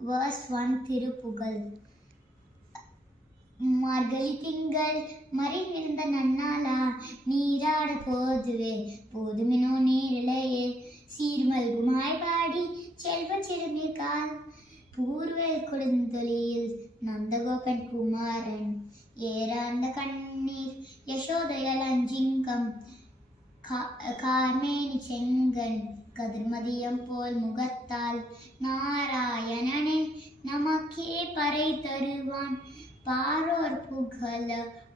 verse 1 Thiruppugazh. மார்கழி திங்கள் மறைந்திருந்த நன்னாளா, நீராட போதுவே போதுமினோ நேரிழையே, சீர்மல்குமாய் பாடி செல்வ சிறுமிகால், பூர்வேல் கொடுந்தொழியில் நந்தகோபன் குமாரன், ஏறாந்த கண்ணீர் யசோதையல் அஞ்சிங்கம், கார்மேனி செங்கன் கதிர்மதியம் போல் முகத்தால், நாராயணனே நமக்கே பறை தருவான், பாரோர் புகழ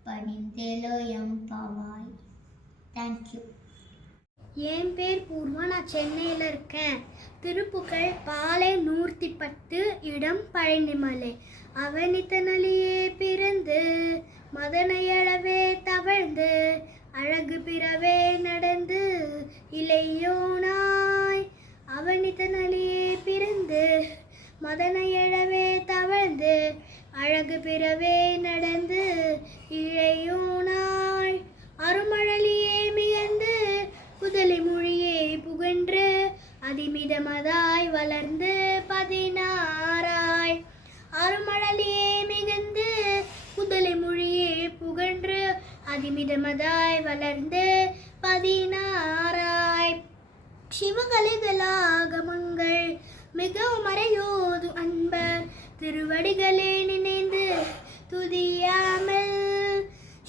பணிந்தெலோயம் பவாய். தேங்க்யூ. என் பேர் பூர்வா, நான் சென்னையில் இருக்கேன். திருப்புகழ். பாலை 110, இடம் பழனிமலை. அவனித்தனலியே பிறந்து மதனையளவே தவழ்ந்து, அழகு பிறவே நடந்து இளையோனாய். அவனித்தனலியே பிறந்து மதனையளவே தவழ்ந்து, அழகு பிறவே நடந்து இளையோனாய். அருமழலியே மிகந்து குதலி மொழியே புகன்று, அதிமிதமதாய் வளர்ந்து 16ஆய். அருமழலியே மிகுந்து குதலி மொழியே புகன்று, அதிமிதமதாய் வளர்ந்து 16ஆய். சிவகலைகளாகமங்கள் மிகவும் மறையோது அன்பர், திருவடிகளே நினைந்து துதியாமல்.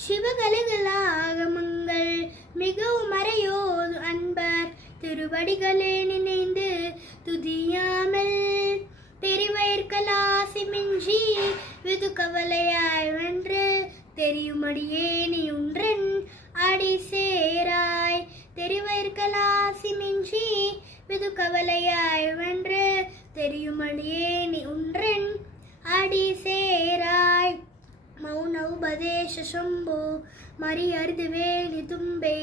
சிவகலைகளாகமங்கள் மிகவும் மறையோது அன்பர், திருவடிகளே நினைந்து துதியாமல். பெருவயிற்களாசி மிஞ்சி வெது கவலையாய் வென்று, தெரியுமடியே நீ ஒன்றன் அடி சேராய். தெரிவயிற்களாசி மிஞ்சி வெது கவலையாய் வென்று, தெரியுமடியே நீ ஒன்றன் அடி சேராய். மௌனோபதேச சம்போ மரி அருதுவேலி தும்பை,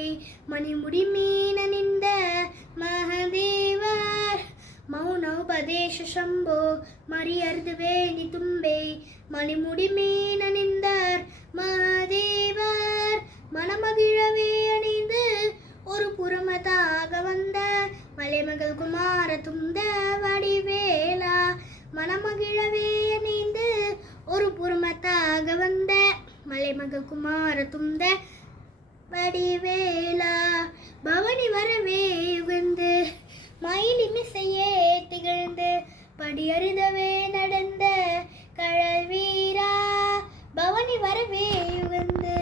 மணிமுடி மீனனிந்த மகதேவர். மௌனோபதேச சம்போ மரி அருதுவேலி தும்பை, மணிமுடி மீனனிந்தார் மகதேவர். மணமகிழவே அணிந்து ஒரு புறமதாக வந்த, மலைமகள் குமார துந்த வடிவேலா. மணமகிழவே அணிந்து ஒரு புறமத்தாக வந்த, மலைமகள் குமார துந்த வடிவேலா. பவனி வரவே உகந்து மயிலிமிசையே திகழ்ந்து, படியறிதவே நடந்த கழல் வீரா. பவனி வரவே உகந்து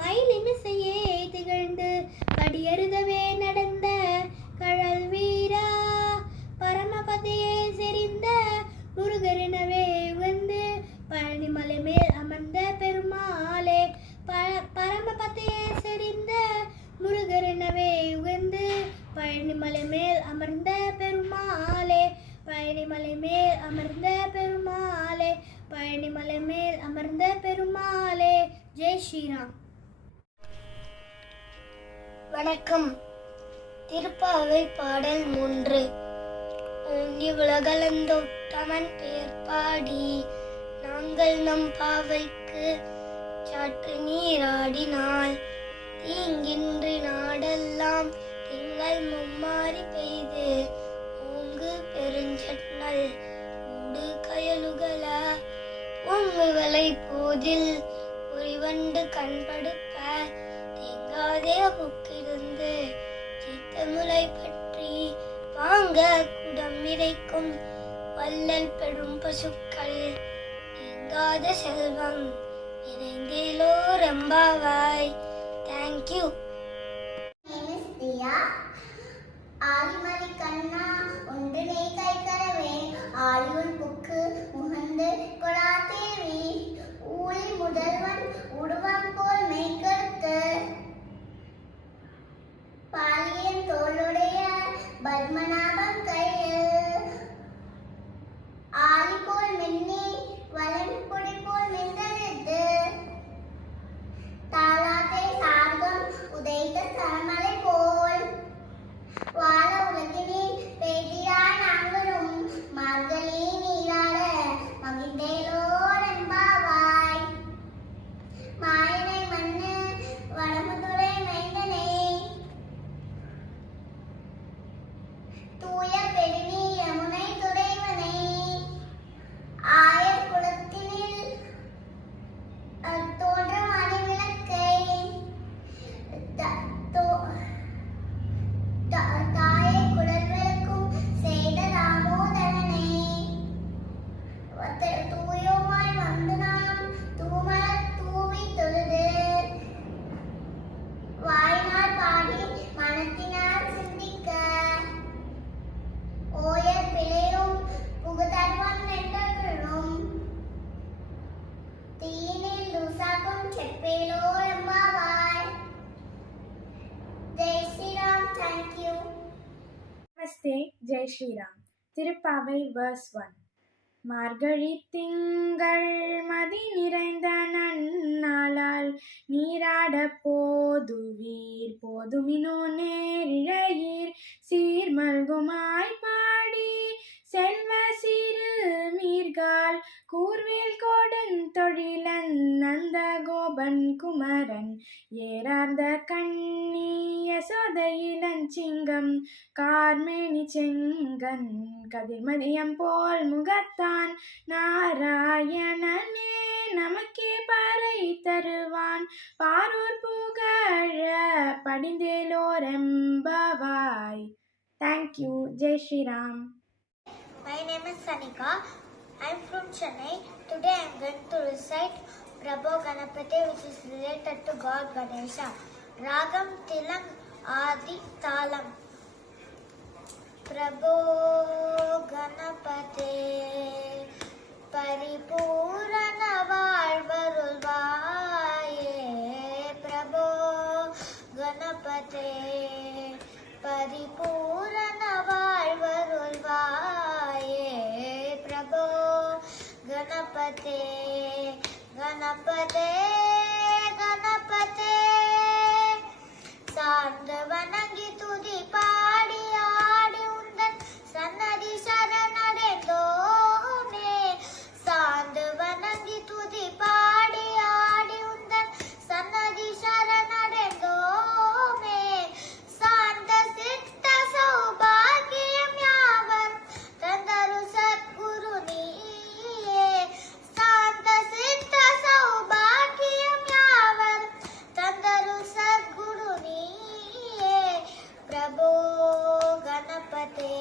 மயிலிமிசையே திகழ்ந்து, படியறிதவே நடந்த கழல் வீரா. பரமபதியே செறிந்த முருகரினவே உகந்து, பழனிமலை மேல் அமர்ந்த பெருமாளே. பரமபதியே செறிந்த முருகரினவே உகந்து, பழனிமலை மேல் அமர்ந்த பெருமாளே. பழனிமலை மேல் அமர்ந்த பெருமாளே. பழனிமலை மேல் அமர்ந்த பெருமாளே. ஜெய் ஸ்ரீராம். வணக்கம். திருப்பாவை பாடல் 3. ஓங்கி உலகளந்தோட்டமன் பெயர் பாடி, நாங்கள் நம் பாவைக்கு சாற்று நீராடினால், தீங்கின்றி நாடெல்லாம் திங்கள் மும்மாறி பெய்து, ஓங்கு பெருஞ்சட்னல் ஊடு கயலுகள, ஓங்கு வலை போதில் உரிவண்டு கண்படுப்ப, தேங்காதே புக்கிருந்து சீத்த முளை பற்றி, வாங்க குடம் இறைக்கும் வள்ளல் பெரும் பசுக்கள், நீங்காத செல்வம் நிறைந்தேலோ ரெம்பாவாய். தேங்க்யூ. ஆலிமலி கண்ணா ஒன்றினை கை தரவே, ஆலியுள் புக்கு முகந்து கொடா தேவி, ஊழி முதல்வன் உருவம் போல் மெய்கருத்து, பாலியன் தோளுடைய பத்மநாபம் கையில், ஆலி போல் மின்னி வலன் பொடி போல் மின்னறிந்து, தாளாத்தை சார்கம் உதைத்த சரமலை போல், வாழ உலகினில் பேதியா நாங்களும் மார்கழி நீராட மகிழ்ந்தேலோ ரெம்பாவாய். மாயனை மண்ணு வடமுதுரை மைந்தனை, தூய பெருநீ Yamuna துறைவனை, Namaste, Jai Shri Ram. Tirupavai verse 1. மார்கழி திங்கள் மதி நிறைந்த நன்னாளால் நீராட போதுவீர் போதுமினோ நேரிழையீர் சீர்மல்குமாய் பாடி செல்வ சிறு மீர்கால் கூர்வேல் கொடுந்தொழிலன் நந்த கோபன் குமரன் ஏறார்ந்த கண்ணி யசோதையிலஞ்சிங்கம் கார்மேனி செங்கன் கதிர்மதியம் போல் முகத்தான் நாராயணனே நமக்கே பறை தருவான் பாரூர் புகழ படிந்தேலோரெம்பவாய். Thank you. Jai Shri Ram. My name is Sanika. I am from Chennai. Today I am going to recite Prabho Ganapati, which is related to God Ganesha. Ragam Tilam Adi Talam. Prabho Ganapate Paripurana Valvarulvaye. Prabho Ganapate Paripurana Valvarulvaye. Prabho Ganapate Ganapate Ganapate சார்ந்து வணங்கி துதி பாடி ஆடி உந்தன் சன்னதி சரணடைந்தோமே. சார்ந்து வணங்கி துதி பாடி ஆடி உந்தன் சன்னதி சரணடைந்தோமே. சார்ந்த சித்த சௌபாகியம் யாவரும் தந்தரு சத்குரு நீயே. சார்ந்த சித்த சௌபாகியம் யாவரும் தந்தரு சத்குரு நீயே. பிரபோ கணபதே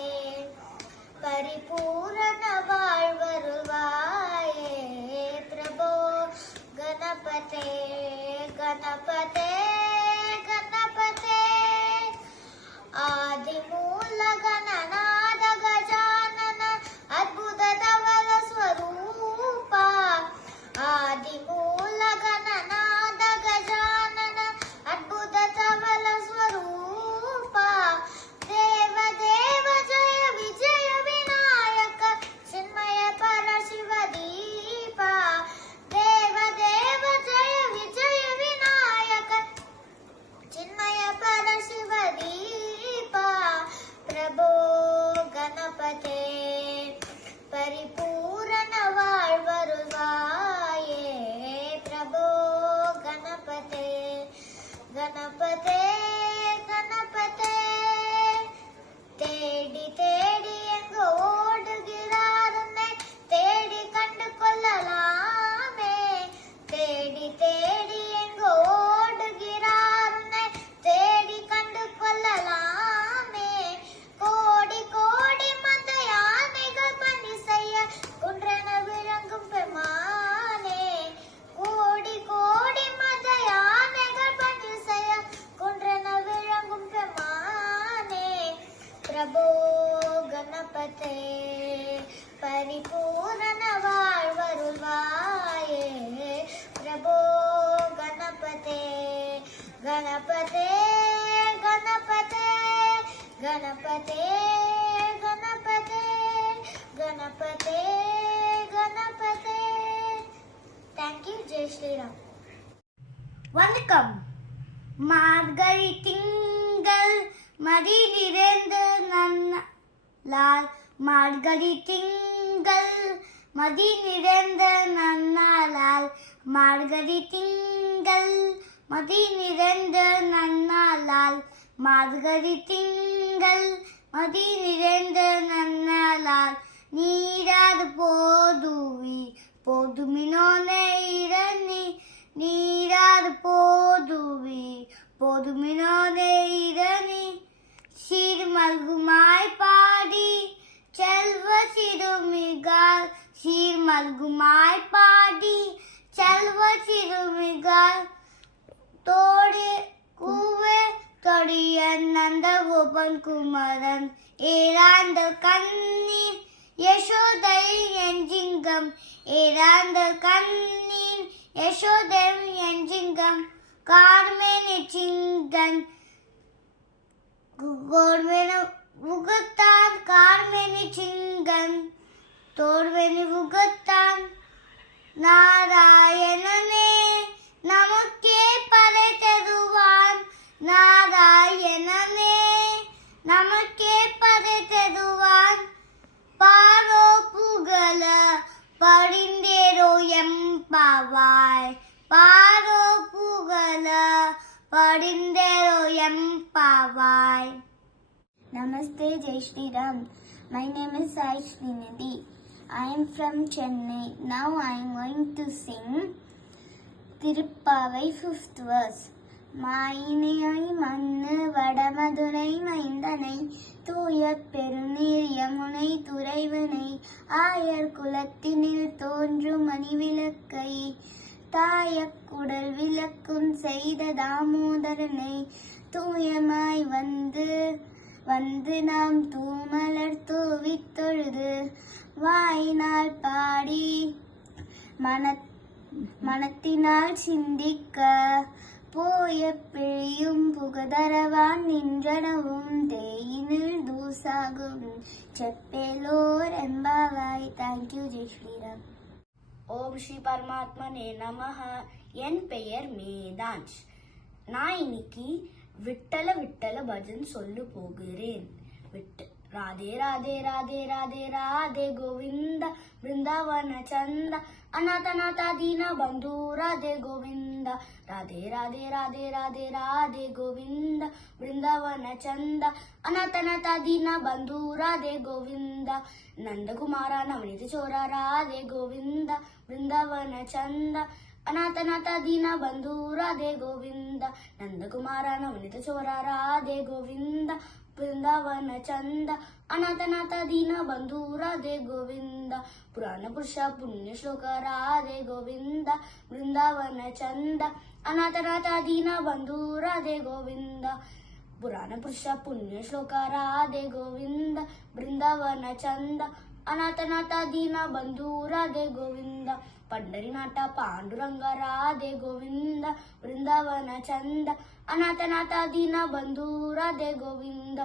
பரிபூரண வாழ்வருவாயே. பிரபோ கணபதே கணபதே கணபதே ஆதிமூல ಗಣನಾದ ಗಜಾನನ ಅದ್ಭುತ ಧವಲ ಸ್ವರೂಪ. ಆದಿಮೂಲ ಗಣನಾದ ಗಜಾನನ ಅದ್ಭುತ ಧವಲ ಸ್ವರೂಪ. ದೇವ ದೇವ ಜಯ ವಿಜಯ ವಿನಾಯಕ ಚಿನ್ಮಯ ಪರಶಿವ ದೀಪ. ದೇವ ದೇವ ಜಯ ವಿಜಯ ವಿನಾಯಕ ಚಿನ್ಮಯ ಪರಶಿವ ದೀಪ. ಪ್ರಭೋ ಗಣಪತೆ ಪರಿಪೂರ್ಣ வாழ்வருவாயே. ಪ್ರಭೋ ಗಣಪತೆ ಗಣಪತೆ ಗಣಪತೆ தேடி தேடி எங்கு ஓடுகிறார் உன்னை தேடி கண்டு கொள்ளலாமே. தேடி தேடி எங்கு ஓடுகிறார் உன்னை தேடி கண்டு கொள்ளலாமே. கோடி கோடி மத யானைகள் பணி செய்ய குன்றென விளங்கும் பெருமானே. கோடி கோடி மத யானைகள் பணி செய்ய குன்றென விளங்கும் பெருமானே. பிரபோ கணபதே பரிபூரண வாழ்வருள்வாயே. பிரபோ கணபதே கணபதே கணபதே கணபதே கணபதே கணபதே கணபதே. Thank you. Jai Shri Ram. வணக்கம். மார்கழி திங்கள் மதி நிறைந்த நன்னாளால் மார்கழி திங்கள் மதி நிறைந்த நன்னாளால் மார்கழி திங்கள் மதி நிறைந்த நன்னாளால் மார்கழி திங்கள் மதி நிறைந்த நன்னாளால் நீராது போதுவி போதுமினோ நேரணி நீராது போதுவி போதுமினோ நேரணி சீர்மல்குமாய் பாடி செல்வ சிறுமிகால் சீர்மல்குமாய் பாடி செல்வ சிறுமிகால் தோடு கூவே தொடியன் நந்த கோபன் குமரன் ஏறாந்த கண்ணீர் யசோதை எஞ்சிங்கம் ஏறாந்த கண்ணீர் யசோதை எஞ்சிங்கம் கார்மேனி சிங்கன் உகத்தான் கார்மெனி சிங்கன் தோர்வெனி உகத்தான் நாராயணனே நமக்கே பறை தருவான் நாராயணனே நமக்கே பறை தருவான் பாரோ புகழ படிந்தேரோ எம்பாவாய் பாரோ புகழ படிந்தேரோ எம்பாவாய். Namaste Jai Shri Ram. My name is Sai Srinidhi. I am from Chennai. Now I am going to sing Tirupavai 5th verse. மாயினையை மண்ணு வடமதுரை மைந்தனை தூய பெருநீர் யமுனை துறைவனை ஆயர் குலத்தினில் தோன்றும் மணிவிளக்கை தாயக்குடல் விளக்கும் செய்த தாமோதரனை தூயமாய் வந்து நாம் தூமலர் தூவித் தொழுது வாயினால் பாடி மனத்தினால் சிந்திக்க போய பிழையும் புகதரவான் நின்றனவும் தேயினில் தூசாகும் செப்பேலோர் எம்பாவாய். தேங்க்யூ ஜெய் ஸ்ரீராம். ஓம் ஸ்ரீ பரமாத்மனே நமஹ. என் பெயர் மேதான்ஷ். நான் இன்னைக்கு விட்டல விட்டல பஜன் சொல்ல போகிறேன். ராதே ராதே ராதே ராதே ராதே கோவிந்த பிருந்தாவன சந்த அநாதநாத தீன பந்து ராதே கோவிந்த ராதே ராதே ராதே ராதே ராதே கோவிந்த பிருந்தாவன சந்த அநாதநாத தீன பந்து ராதே கோவிந்த நந்தகுமார நவனித சோர ராதே கோவிந்த பிருந்தாவன சந்த ಅನಾಥನಾಥ ದೀನ ಬಂಧು ರಾಧೆ ಗೋವಿಂದ ನಂದಕುಮಾರ ನವನಿತ ಚೋರ ರಾಧೆ ಗೋವಿಂದ ಬೃಂದಾವನ ಚಂದ ಅನಾಥನಾಥ ದೀನ ಬಂಧು ರಾಧೆ ಗೋವಿಂದ ಪುರಾಣ ಪುರುಷ ಪುಣ್ಯ ಶ್ಲೋಕ ರಾಧೆ ಗೋವಿಂದ ಬೃಂದಾವನ ಚಂದ ಅನಾಥನಾಥ ದೀನ ಬಂಧು ರಾಧೆ ಗೋವಿಂದ ಪುರಾಣ ಪುರುಷ ಪುಣ್ಯ ಶ್ಲೋಕ ರಾಧೆ ಗೋವಿಂದ ಬೃಂದಾವನ ಚಂದ ಅನಾಥನಾಥ ದೀನ ಬಂಧು ರಾಧೆ ಗೋವಿಂದ पंढरीनाथ पांडुरंग राधे गोविंद वृंदावन चंद अनाथनाथ दीन बंधु राधे गोविंद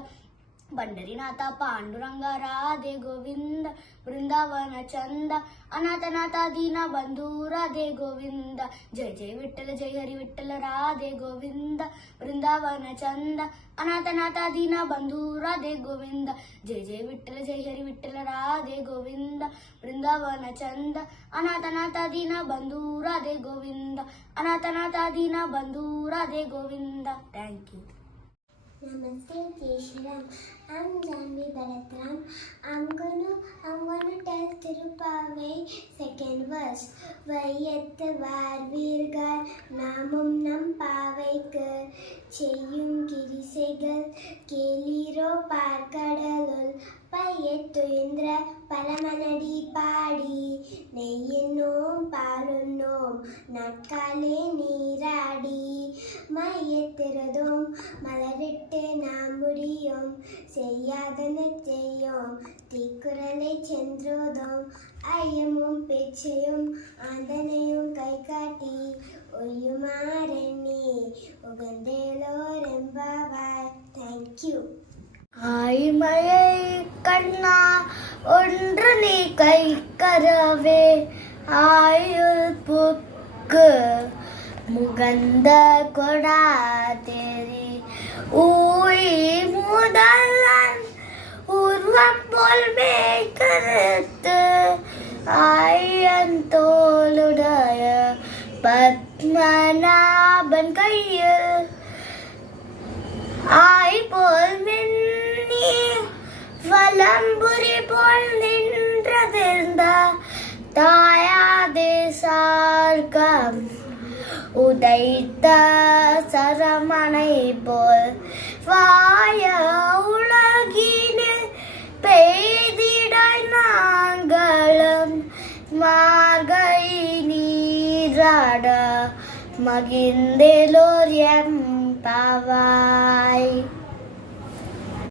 पंढरीनाथ पांडुरंग राधे गोविंद वृंदावन चंद अनाथनाथ दीन बंधु राधे गोविंद जय जय विठ्ठल जय हरि विठ्ठल राधे गोविंद वृंदावन चंद अनाथनाथ दीन बंधु राधे गोविंद जय जय विठ्ठल जय हरि विठ्ठल राधे गोविंद वृंदावन चंद अनाथनाथ दीन बंधु राधे गोविंद अनाथनाथ दीन बंधु Radhe Govind. Thank you. Namaste Jai Shri Ram. I'm Janvi Bharatram. I'm gonna tell Tirupavai 2nd verse. வையத்து வாழ்வீர்கள் நாமும் நம் பாவைக்கு செய்யும் கிரிசைகள் கேளீரோ பார்க்கடலுள் பையத்துயின்ற பரமனடி பாடி நெய்யுண்ணோம் பாலுண்ணோம் நாட்காலே நீராடி மையத்திறதும் மலரிட்டு நாம் முடியும் செய்யாதன செய்யோம் தீக்குறளை சென்றோதும் ஐயமும் பேச்சையும் ஆந்தனையும் கை காட்டி ஒய்யுமாறெண்ணி உகந்தேலோர் எம்பாவாய். தேங்க்யூ. ஆய்மழை கண்ணா ஒன்று நீ கை கரவே ஆயுள் புக்கு முகந்த கொடா தேரி ஊழி முதலன் உருவம் போல் மேய்கருத்து ஆயன் தோளுடைய பத்மநாபன் கையில் ஆய் போல் மின்னி வலம்புரி போல் நின்றதிருந்த தாயாதே சார்கம் உதைத்த சரமனை போல் வாய உலகினில் பெய்திட நாங்களும் மார்கை நீராட மகிழ்ந்தேலோர் எம்பாவாய்.